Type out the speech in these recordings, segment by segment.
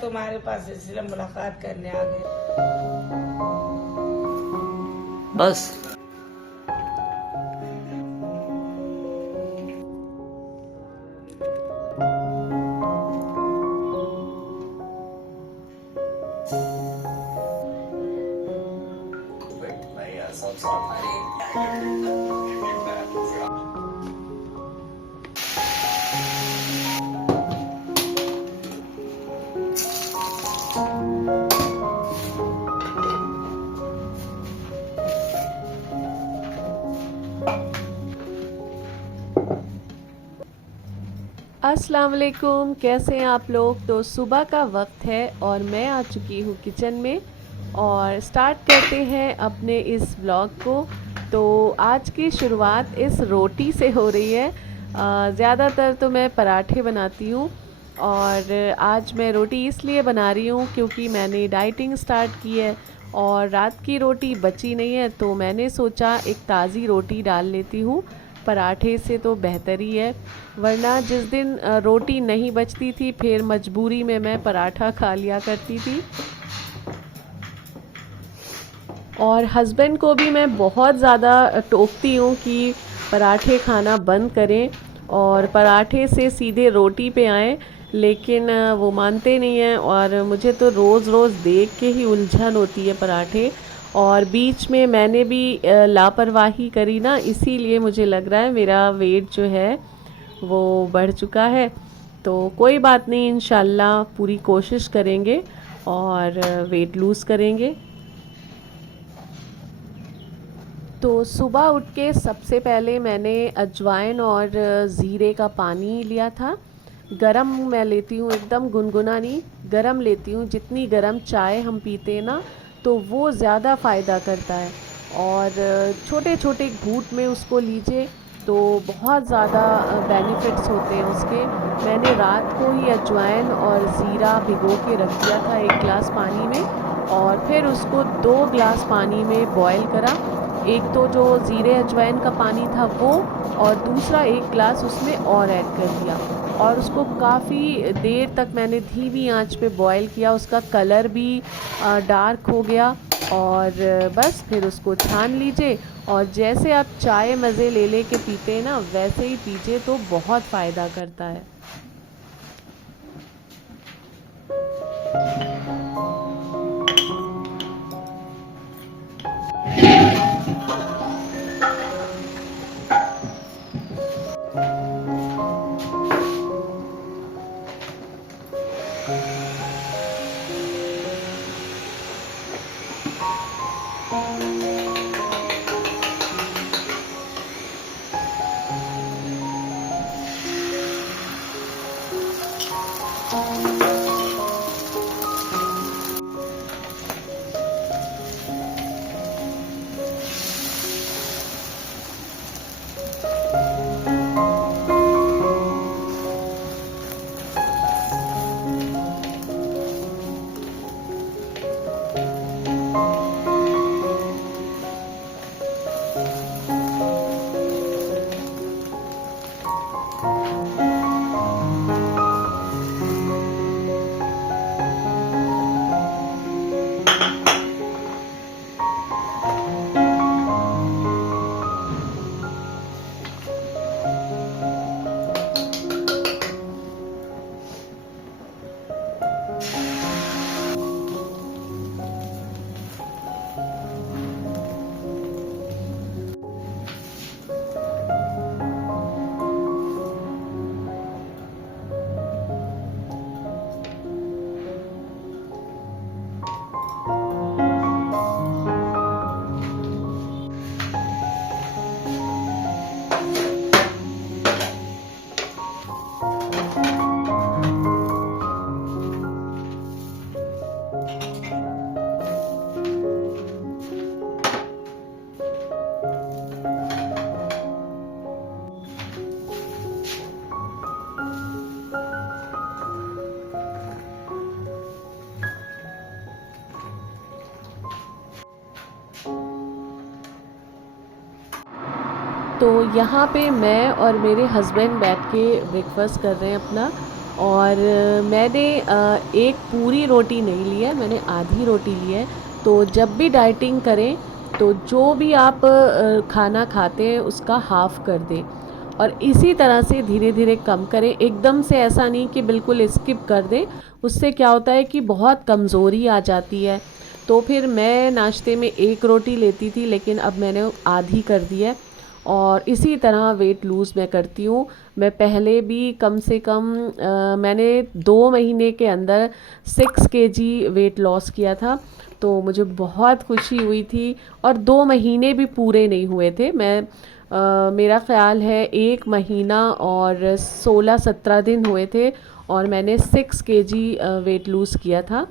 तुम्हारे पास, इसलिए मुलाकात करने आ गए। बस अस्सलाम वालेकुम, कैसे हैं आप लोग। तो सुबह का वक्त है और मैं आ चुकी हूँ किचन में और स्टार्ट करते हैं अपने इस व्लॉग को। तो आज की शुरुआत इस रोटी से हो रही है। ज़्यादातर तो मैं पराठे बनाती हूँ और आज मैं रोटी इसलिए बना रही हूँ क्योंकि मैंने डाइटिंग स्टार्ट की है और रात की रोटी बची नहीं है, तो मैंने सोचा एक ताज़ी रोटी डाल लेती हूँ। पराठे से तो बेहतर ही है, वरना जिस दिन रोटी नहीं बचती थी फिर मजबूरी में मैं पराठा खा लिया करती थी। और हस्बैंड को भी मैं बहुत ज़्यादा टोकती हूँ कि पराठे खाना बंद करें और पराठे से सीधे रोटी पे आएँ, लेकिन वो मानते नहीं हैं और मुझे तो रोज़ रोज़ देख के ही उलझन होती है पराठे। और बीच में मैंने भी लापरवाही करी ना, इसीलिए मुझे लग रहा है मेरा वेट जो है वो बढ़ चुका है। तो कोई बात नहीं, इंशाल्लाह पूरी कोशिश करेंगे और वेट लूज़ करेंगे। तो सुबह उठ के सबसे पहले मैंने अजवाइन और ज़ीरे का पानी लिया था। गरम मैं लेती हूँ, एकदम गुनगुना नहीं, गरम लेती हूँ। जितनी गरम चाय हम पीते हैं ना, तो वो ज़्यादा फ़ायदा करता है। और छोटे छोटे घूंट में उसको लीजिए तो बहुत ज़्यादा बेनिफिट्स होते हैं उसके। मैंने रात को ही अजवाइन और ज़ीरा भिगो के रख दिया था 1 गिलास पानी में, और फिर उसको 2 गिलास पानी में बॉईल करा। एक तो जो ज़ीरे अजवाइन का पानी था वो, और दूसरा 1 गिलास उसमें और ऐड कर दिया और उसको काफ़ी देर तक मैंने धीमी आंच पे बॉईल किया। उसका कलर भी डार्क हो गया और बस फिर उसको छान लीजिए और जैसे आप चाय मज़े ले के पीते हैं ना, वैसे ही पीजिए तो बहुत फ़ायदा करता है। तो यहाँ पे मैं और मेरे हस्बैंड बैठ के ब्रेकफास्ट कर रहे हैं अपना। और मैंने एक पूरी रोटी नहीं ली है, मैंने आधी रोटी ली है। तो जब भी डाइटिंग करें तो जो भी आप खाना खाते हैं उसका हाफ़ कर दें और इसी तरह से धीरे धीरे कम करें। एकदम से ऐसा नहीं कि बिल्कुल स्किप कर दें, उससे क्या होता है कि बहुत कमज़ोरी आ जाती है। तो फिर मैं नाश्ते में एक रोटी लेती थी, लेकिन अब मैंने आधी कर दी है और इसी तरह वेट लूज़ मैं करती हूँ। मैं पहले भी कम से कम मैंने 2 महीने के अंदर 6 केजी वेट लॉस किया था, तो मुझे बहुत खुशी हुई थी और 2 महीने भी पूरे नहीं हुए थे। मेरा ख़्याल है 1 महीना और 16-17 दिन हुए थे और मैंने 6 केजी वेट लूज़ किया था।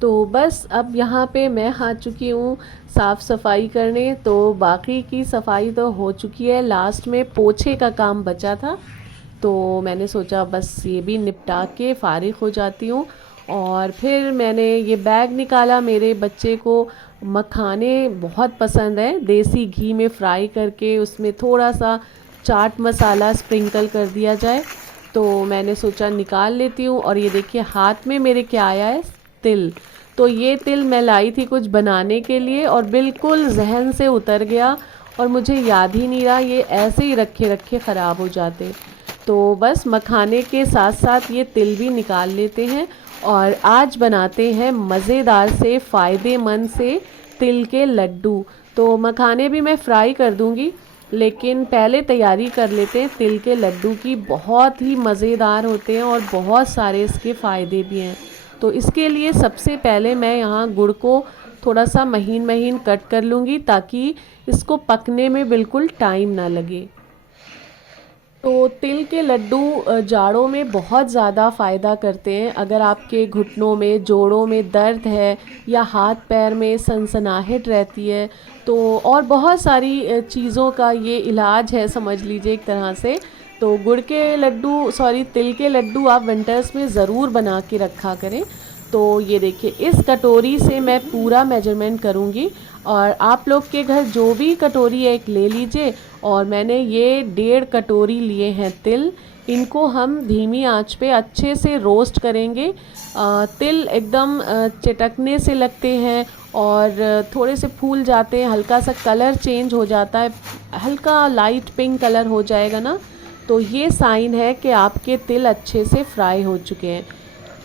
तो बस अब यहाँ पे मैं आ चुकी हूँ साफ़ सफाई करने। तो बाकी की सफाई तो हो चुकी है, लास्ट में पोछे का काम बचा था, तो मैंने सोचा बस ये भी निपटा के फ़ारिग हो जाती हूँ। और फिर मैंने ये बैग निकाला, मेरे बच्चे को मखाने बहुत पसंद है, देसी घी में फ्राई करके उसमें थोड़ा सा चाट मसाला स्प्रिंकल कर दिया जाए, तो मैंने सोचा निकाल लेती हूँ। और ये देखिए हाथ में मेरे क्या आया है, तिल। तो ये तिल मैं लाई थी कुछ बनाने के लिए और बिल्कुल जहन से उतर गया और मुझे याद ही नहीं रहा, ये ऐसे ही रखे रखे ख़राब हो जाते। तो बस मखाने के साथ साथ ये तिल भी निकाल लेते हैं और आज बनाते हैं मज़ेदार से फ़ायदेमंद से तिल के लड्डू। तो मखाने भी मैं फ्राई कर दूंगी, लेकिन पहले तैयारी कर लेते हैं तिल के लड्डू की। बहुत ही मज़ेदार होते हैं और बहुत सारे इसके फ़ायदे भी हैं। तो इसके लिए सबसे पहले मैं यहाँ गुड़ को थोड़ा सा महीन महीन कट कर लूँगी ताकि इसको पकने में बिल्कुल टाइम ना लगे। तो तिल के लड्डू जाड़ों में बहुत ज़्यादा फ़ायदा करते हैं। अगर आपके घुटनों में, जोड़ों में दर्द है या हाथ पैर में सनसनाहट रहती है, तो और बहुत सारी चीज़ों का ये इलाज है, समझ लीजिए एक तरह से। तो गुड़ के लड्डू, सॉरी तिल के लड्डू आप विंटर्स में ज़रूर बना के रखा करें। तो ये देखिए इस कटोरी से मैं पूरा मेजरमेंट करूँगी और आप लोग के घर जो भी कटोरी है एक ले लीजिए। और मैंने ये 1.5 कटोरी लिए हैं तिल, इनको हम धीमी आंच पे अच्छे से रोस्ट करेंगे। तिल एकदम चटकने से लगते हैं और थोड़े से फूल जाते हैं, हल्का सा कलर चेंज हो जाता है, हल्का लाइट पिंक कलर हो जाएगा ना, तो ये साइन है कि आपके तिल अच्छे से फ्राई हो चुके हैं,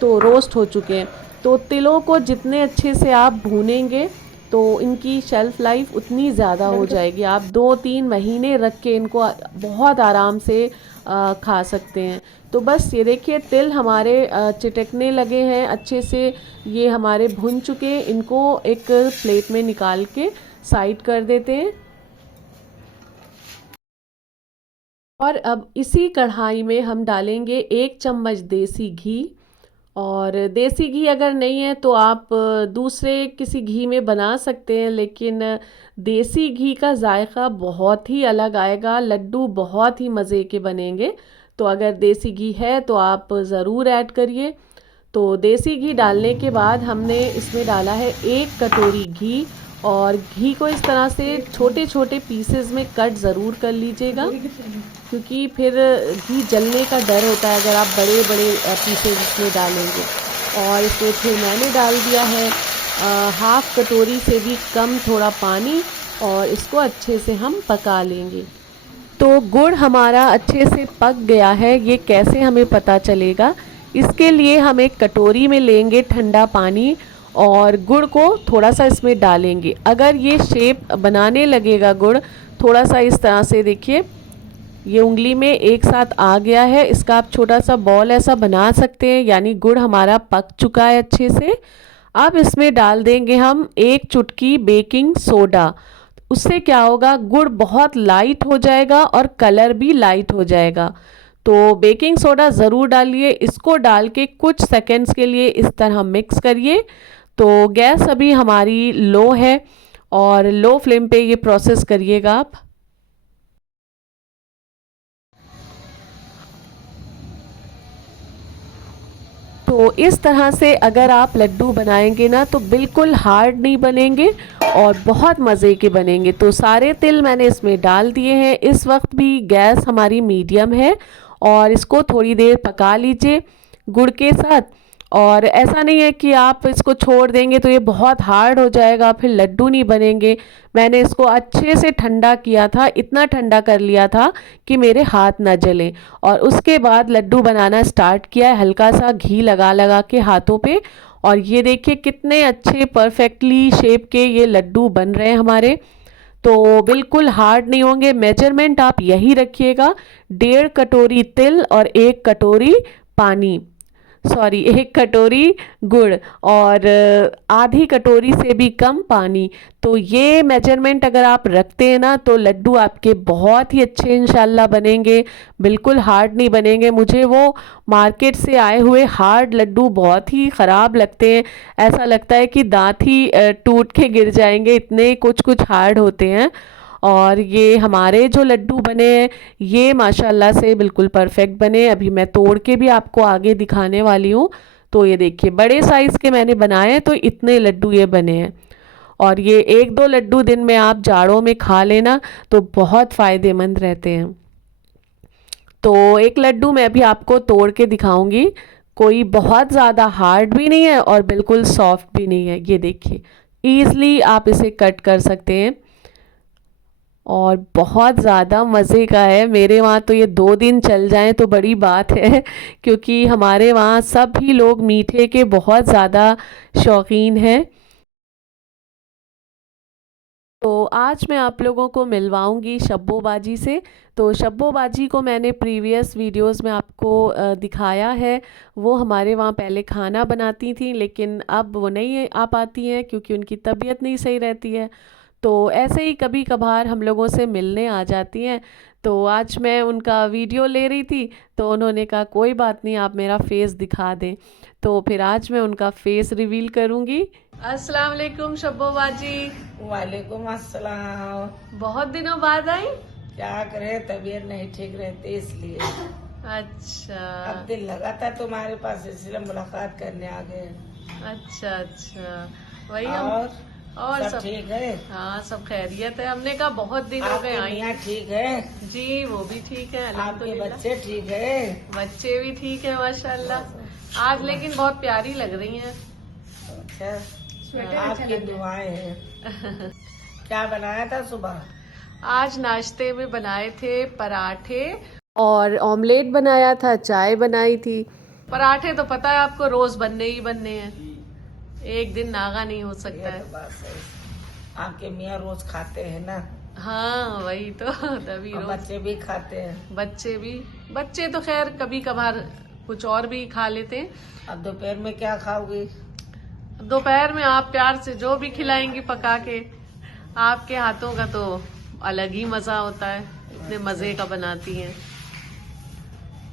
तो रोस्ट हो चुके हैं। तो तिलों को जितने अच्छे से आप भूनेंगे तो इनकी शेल्फ़ लाइफ उतनी ज़्यादा हो जाएगी। आप 2-3 महीने रख के इनको बहुत आराम से खा सकते हैं। तो बस ये देखिए तिल हमारे चिटकने लगे हैं अच्छे से, ये हमारे भुन चुके हैं। इनको एक प्लेट में निकाल के साइड कर देते हैं। और अब इसी कढ़ाई में हम डालेंगे 1 चम्मच देसी घी। और देसी घी अगर नहीं है तो आप दूसरे किसी घी में बना सकते हैं, लेकिन देसी घी का जायका बहुत ही अलग आएगा, लड्डू बहुत ही मज़े के बनेंगे। तो अगर देसी घी है तो आप ज़रूर ऐड करिए। तो देसी घी डालने के बाद हमने इसमें डाला है 1 कटोरी घी और घी को इस तरह से छोटे छोटे पीसेस में कट ज़रूर कर लीजिएगा, क्योंकि फिर घी जलने का डर होता है अगर आप बड़े बड़े पीसेस इसमें डालेंगे। और इसमें फिर मैंने डाल दिया है 1/2 कटोरी से भी कम थोड़ा पानी और इसको अच्छे से हम पका लेंगे। तो गुड़ हमारा अच्छे से पक गया है, ये कैसे हमें पता चलेगा? इसके लिए हम एक कटोरी में लेंगे ठंडा पानी और गुड़ को थोड़ा सा इसमें डालेंगे। अगर ये शेप बनाने लगेगा गुड़ थोड़ा सा इस तरह से, देखिए ये उंगली में एक साथ आ गया है, इसका आप छोटा सा बॉल ऐसा बना सकते हैं, यानी गुड़ हमारा पक चुका है अच्छे से। अब इसमें डाल देंगे हम 1 चुटकी बेकिंग सोडा। उससे क्या होगा, गुड़ बहुत लाइट हो जाएगा और कलर भी लाइट हो जाएगा। तो बेकिंग सोडा ज़रूर डालिए। इसको डाल के कुछ सेकंड्स के लिए इस तरह मिक्स करिए। तो गैस अभी हमारी लो है और लो फ्लेम पे ये प्रोसेस करिएगा आप। तो इस तरह से अगर आप लड्डू बनाएंगे ना तो बिल्कुल हार्ड नहीं बनेंगे और बहुत मज़े के बनेंगे। तो सारे तिल मैंने इसमें डाल दिए हैं। इस वक्त भी गैस हमारी मीडियम है और इसको थोड़ी देर पका लीजिए गुड़ के साथ। और ऐसा नहीं है कि आप इसको छोड़ देंगे तो ये बहुत हार्ड हो जाएगा, फिर लड्डू नहीं बनेंगे। मैंने इसको अच्छे से ठंडा किया था, इतना ठंडा कर लिया था कि मेरे हाथ ना जले, और उसके बाद लड्डू बनाना स्टार्ट किया है, हल्का सा घी लगा लगा के हाथों पे। और ये देखिए कितने अच्छे परफेक्टली शेप के ये लड्डू बन रहे हैं हमारे। तो बिल्कुल हार्ड नहीं होंगे। मेजरमेंट आप यही रखिएगा, 1.5 कटोरी तिल और 1 कटोरी पानी, सॉरी 1 कटोरी गुड़ और आधी कटोरी से भी कम पानी। तो ये मेजरमेंट अगर आप रखते हैं ना तो लड्डू आपके बहुत ही अच्छे इंशाल्लाह बनेंगे, बिल्कुल हार्ड नहीं बनेंगे। मुझे वो मार्केट से आए हुए हार्ड लड्डू बहुत ही ख़राब लगते हैं, ऐसा लगता है कि दांत ही टूट के गिर जाएंगे, इतने कुछ कुछ हार्ड होते हैं। और ये हमारे जो लड्डू बने हैं ये माशाल्लाह से बिल्कुल परफेक्ट बने। अभी मैं तोड़ के भी आपको आगे दिखाने वाली हूँ। तो ये देखिए बड़े साइज़ के मैंने बनाए हैं, तो इतने लड्डू ये बने हैं। और ये 1-2 लड्डू दिन में आप जाड़ों में खा लेना तो बहुत फ़ायदेमंद रहते हैं। तो एक लड्डू मैं अभी आपको तोड़ के दिखाऊंगी, कोई बहुत ज़्यादा हार्ड भी नहीं है और बिल्कुल सॉफ्ट भी नहीं है। ये देखिए ईज़िली आप इसे कट कर सकते हैं और बहुत ज़्यादा मज़े का है। मेरे वहाँ तो ये 2 दिन चल जाएं तो बड़ी बात है क्योंकि हमारे वहाँ सभी लोग मीठे के बहुत ज़्यादा शौकीन हैं। तो आज मैं आप लोगों को मिलवाऊंगी शब्बोबाजी से। तो शब्बोबाजी को मैंने प्रीवियस वीडियोस में आपको दिखाया है। वो हमारे वहाँ पहले खाना बनाती थी, लेकिन अब वो नहीं आ पाती हैं क्योंकि उनकी तबीयत नहीं सही रहती है। तो ऐसे ही कभी कभार हम लोगों से मिलने आ जाती हैं। तो आज मैं उनका वीडियो ले रही थी तो उन्होंने कहा कोई बात नहीं, आप मेरा फेस दिखा दें। तो फिर आज मैं उनका फेस रिवील करूँगी। अस्सलाम वालेकुम शब्बोबाजी। वालेकुम अस्सलाम। बहुत दिनों बाद आई। क्या करे, तबीयत नहीं ठीक रहती इसलिए। अच्छा अब दिल लगा था तुम्हारे पास इसलिए मुलाकात करने आ गए। अच्छा अच्छा, वही और सब ठीक है? हाँ सब खैरियत है। हमने कहा बहुत दिन हो गए आपके आई। मियाँ ठीक है? जी वो भी ठीक है आपके अल्हम्दुलिल्लाह। बच्चे ठीक है? बच्चे भी ठीक है माशाल्लाह। आज लेकिन बहुत प्यारी लग रही हैं। अच्छा, आपकी दुआएं हैं। क्या बनाया था सुबह? आज नाश्ते में बनाए थे पराठे और ऑमलेट बनाया था, चाय बनाई थी। पराठे तो पता है आपको रोज बनने ही बनने हैं, एक दिन नागा नहीं हो सकता ये तो है। बात सही। आपके मियाँ रोज खाते हैं ना? हाँ वही तो, तभी और रोज। बच्चे भी खाते हैं? बच्चे तो खैर कभी कभार कुछ और भी खा लेते हैं। अब दोपहर में क्या खाओगी? दोपहर में आप प्यार से जो भी खिलाएंगी पका के, आपके हाथों का तो अलग ही मजा होता है, इतने मजे का बनाती हैं।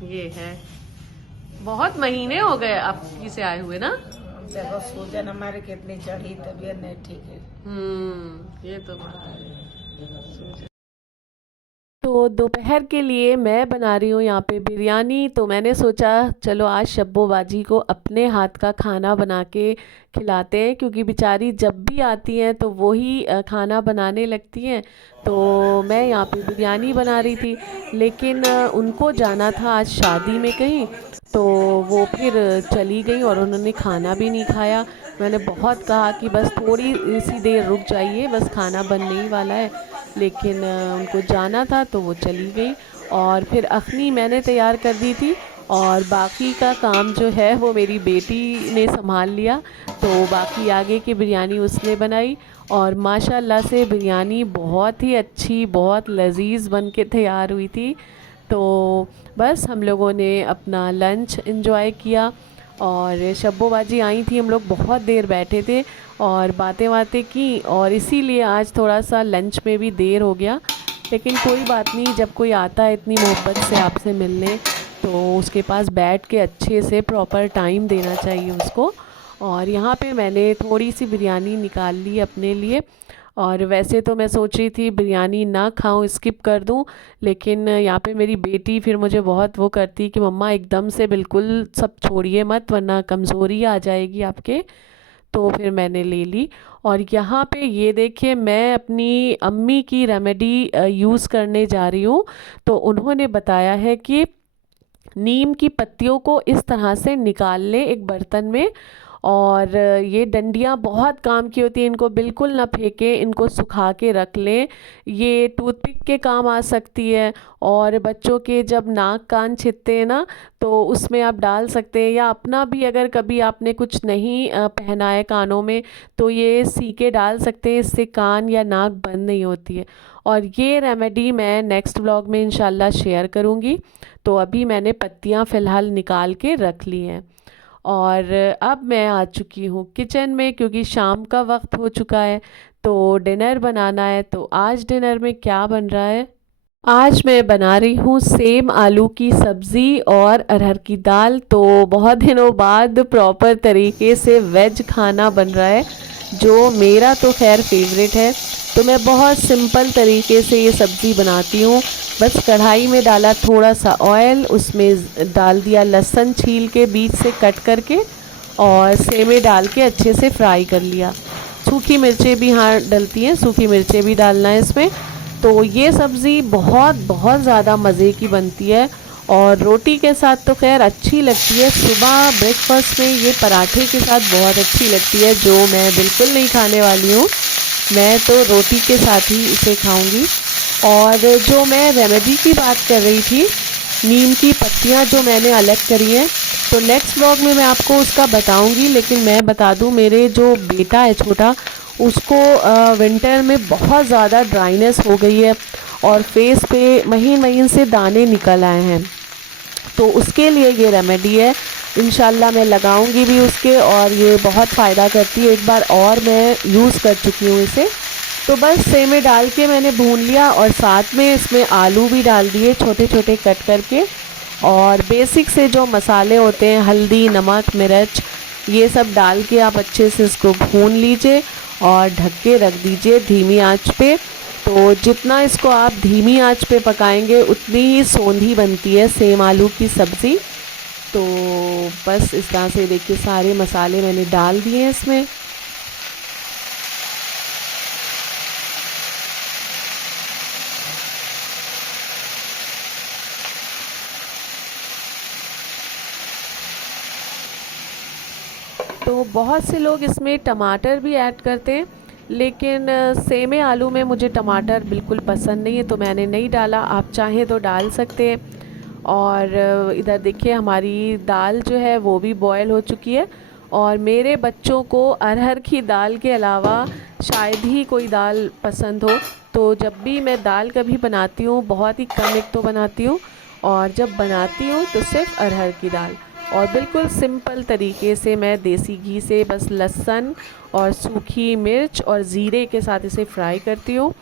ये है, बहुत महीने हो गए आपकी से आए हुए ना। देखो सूजन हमारी कितनी चढ़ी, तबीयत नहीं ठीक है। ये तो बात है। तो दोपहर के लिए मैं बना रही हूँ यहाँ पे बिरयानी। तो मैंने सोचा चलो आज शब्बोबाजी को अपने हाथ का खाना बना के खिलाते हैं, क्योंकि बेचारी जब भी आती हैं तो वही खाना बनाने लगती हैं। तो मैं यहाँ पे बिरयानी बना रही थी, लेकिन उनको जाना था आज शादी में कहीं, तो वो फिर चली गई और उन्होंने खाना भी नहीं खाया। मैंने बहुत कहा कि बस थोड़ी सी देर रुक जाइए, बस खाना बनने ही वाला है, लेकिन उनको जाना था तो वो चली गई। और फिर अखनी मैंने तैयार कर दी थी और बाकी का काम जो है वो मेरी बेटी ने संभाल लिया। तो बाकी आगे की बिरयानी उसने बनाई और माशाल्लाह से बिरयानी बहुत ही अच्छी, बहुत लजीज बन के तैयार हुई थी। तो बस हम लोगों ने अपना लंच एंजॉय किया और शब्बोबाजी आई थी, हम लोग बहुत देर बैठे थे और बातें की, और इसीलिए आज थोड़ा सा लंच में भी देर हो गया। लेकिन कोई बात नहीं, जब कोई आता है इतनी मोहब्बत से आपसे मिलने तो उसके पास बैठ के अच्छे से प्रॉपर टाइम देना चाहिए उसको। और यहाँ पे मैंने थोड़ी सी बिरयानी निकाल ली अपने लिए, और वैसे तो मैं सोच रही थी बिरयानी ना खाऊं, स्किप कर दूं, लेकिन यहाँ पे मेरी बेटी फिर मुझे बहुत वो करती कि मम्मा एकदम से बिल्कुल सब छोड़िए मत वरना कमज़ोरी आ जाएगी आपके। तो फिर मैंने ले ली। और यहाँ पे ये देखिए मैं अपनी अम्मी की रेमेडी यूज़ करने जा रही हूँ। तो उन्होंने बताया है कि नीम की पत्तियों को इस तरह से निकाल लें एक बर्तन में। और ये डंडियाँ बहुत काम की होती हैं, इनको बिल्कुल ना फेंकें, इनको सुखा के रख लें। ये टूथपिक के काम आ सकती है। और बच्चों के जब नाक कान छिदते हैं ना, तो उसमें आप डाल सकते हैं, या अपना भी अगर कभी आपने कुछ नहीं पहना है कानों में, तो ये सी के डाल सकते हैं, इससे कान या नाक बंद नहीं होती है। और ये रेमेडी मैं नेक्स्ट व्लॉग में इंशाल्लाह शेयर करूँगी। तो अभी मैंने पत्तियाँ फ़िलहाल निकाल के रख ली हैं। और अब मैं आ चुकी हूँ किचन में, क्योंकि शाम का वक्त हो चुका है, तो डिनर बनाना है। तो आज डिनर में क्या बन रहा है? आज मैं बना रही हूँ सेम आलू की सब्ज़ी और अरहर की दाल। तो बहुत दिनों बाद प्रॉपर तरीके से वेज खाना बन रहा है, जो मेरा तो खैर फेवरेट है। तो मैं बहुत सिंपल तरीके से ये सब्ज़ी बनाती हूँ। बस कढ़ाई में डाला थोड़ा सा ऑयल, उसमें डाल दिया लहसुन छील के बीच से कट करके, और सेमे डाल के अच्छे से फ्राई कर लिया। सूखी मिर्चें भी हाँ डलती हैं, सूखी मिर्चें भी डालना है इसमें। तो ये सब्ज़ी बहुत बहुत ज़्यादा मज़े की बनती है, और रोटी के साथ तो खैर अच्छी लगती है। सुबह ब्रेकफास्ट में ये पराठे के साथ बहुत अच्छी लगती है, जो मैं बिल्कुल नहीं खाने वाली हूँ। मैं तो रोटी के साथ ही इसे खाऊंगी। और जो मैं रेमेडी की बात कर रही थी, नीम की पत्तियाँ जो मैंने अलग करी हैं, तो नेक्स्ट व्लॉग में मैं आपको उसका बताऊंगी। लेकिन मैं बता दूं, मेरे जो बेटा है छोटा, उसको विंटर में बहुत ज़्यादा ड्राइनेस हो गई है, और फेस पे महीन महीन से दाने निकल आए हैं। तो उसके लिए ये रेमेडी है, इंशाल्लाह मैं लगाऊंगी भी उसके, और ये बहुत फ़ायदा करती है। एक बार और मैं यूज़ कर चुकी हूँ इसे। तो बस सेमे डाल के मैंने भून लिया, और साथ में इसमें आलू भी डाल दिए छोटे छोटे कट करके। और बेसिक से जो मसाले होते हैं, हल्दी, नमक, मिर्च, ये सब डाल के आप अच्छे से इसको भून लीजिए और ढक के रख दीजिए धीमी आंच पे। तो जितना इसको आप धीमी आंच पे पकाएंगे, उतनी ही सौंधी बनती है सेम आलू की सब्ज़ी। तो बस इस तरह से देखिए सारे मसाले मैंने डाल दिए हैं इसमें। तो बहुत से लोग इसमें टमाटर भी ऐड करते हैं, लेकिन सेमे आलू में मुझे टमाटर बिल्कुल पसंद नहीं है, तो मैंने नहीं डाला। आप चाहें तो डाल सकते हैं। और इधर देखिए हमारी दाल जो है वो भी बॉयल हो चुकी है। और मेरे बच्चों को अरहर की दाल के अलावा शायद ही कोई दाल पसंद हो। तो जब भी मैं दाल कभी बनाती हूँ, बहुत ही कम एक तो बनाती हूँ, और जब बनाती हूँ तो सिर्फ अरहर की दाल। और बिल्कुल सिंपल तरीके से मैं देसी घी से बस लहसुन और सूखी मिर्च और ज़ीरे के साथ इसे फ्राई करती हूँ।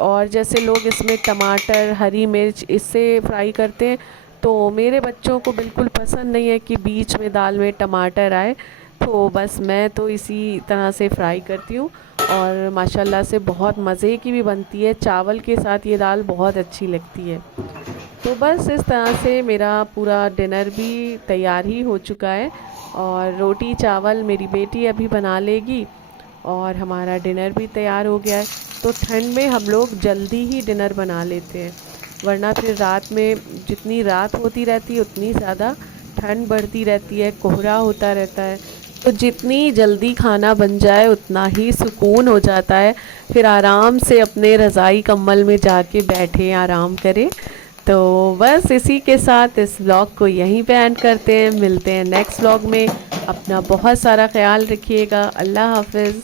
और जैसे लोग इसमें टमाटर, हरी मिर्च इससे फ्राई करते हैं, तो मेरे बच्चों को बिल्कुल पसंद नहीं है कि बीच में दाल में टमाटर आए। तो बस मैं तो इसी तरह से फ्राई करती हूँ, और माशाल्लाह से बहुत मज़े की भी बनती है। चावल के साथ ये दाल बहुत अच्छी लगती है। तो बस इस तरह से मेरा पूरा डिनर भी तैयार ही हो चुका है, और रोटी चावल मेरी बेटी अभी बना लेगी, और हमारा डिनर भी तैयार हो गया है। तो ठंड में हम लोग जल्दी ही डिनर बना लेते हैं, वरना फिर रात में जितनी रात होती रहती है उतनी ज़्यादा ठंड बढ़ती रहती है, कोहरा होता रहता है। तो जितनी जल्दी खाना बन जाए उतना ही सुकून हो जाता है, फिर आराम से अपने रज़ाई कंबल में जाके बैठे आराम करें। तो बस इसी के साथ इस व्लॉग को यहीं पे एंड करते हैं। मिलते हैं नेक्स्ट व्लॉग में। अपना बहुत सारा ख्याल रखिएगा। अल्लाह हाफ़िज़।